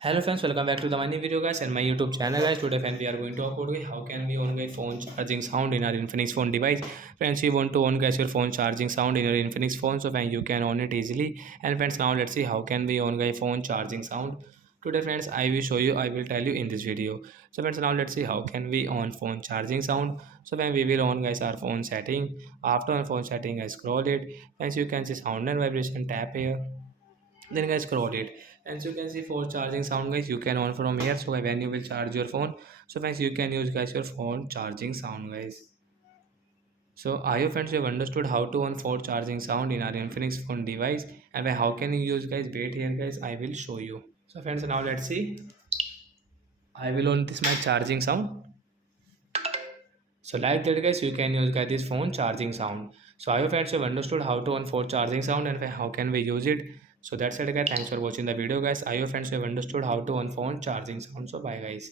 Hello friends, welcome back to the my new video guys and my YouTube channel guys. Today friends we are going to talk about how can we on guys phone charging sound in our Infinix phone device. Friends, you want to on guys your phone charging sound in your Infinix phone, so friends you can on it easily. And friends, now let's see how can we on guys phone charging sound. Today friends I will show you, I will tell you in this video. So friends, now let's see how can we on phone charging sound. So when we will on guys our phone setting. After on phone setting I scroll it. As you can see sound and vibration, tap here, then guys scroll it, and so you can see for charging sound guys you can on from here. So when you will charge your phone, so friends you can use guys your phone charging sound guys. So I hope friends you have understood how to on phone charging sound in our Infinix phone device, and how can you use guys. Wait here guys, I will show you. So friends, now let's see. I will on this my charging sound. So like that guys you can use guys this phone charging sound. So I hope friends you have understood how to on phone charging sound and how can we use it. So that's it guys, thanks for watching the video guys. I hope friends you have understood how to on phone charging sound. So bye guys.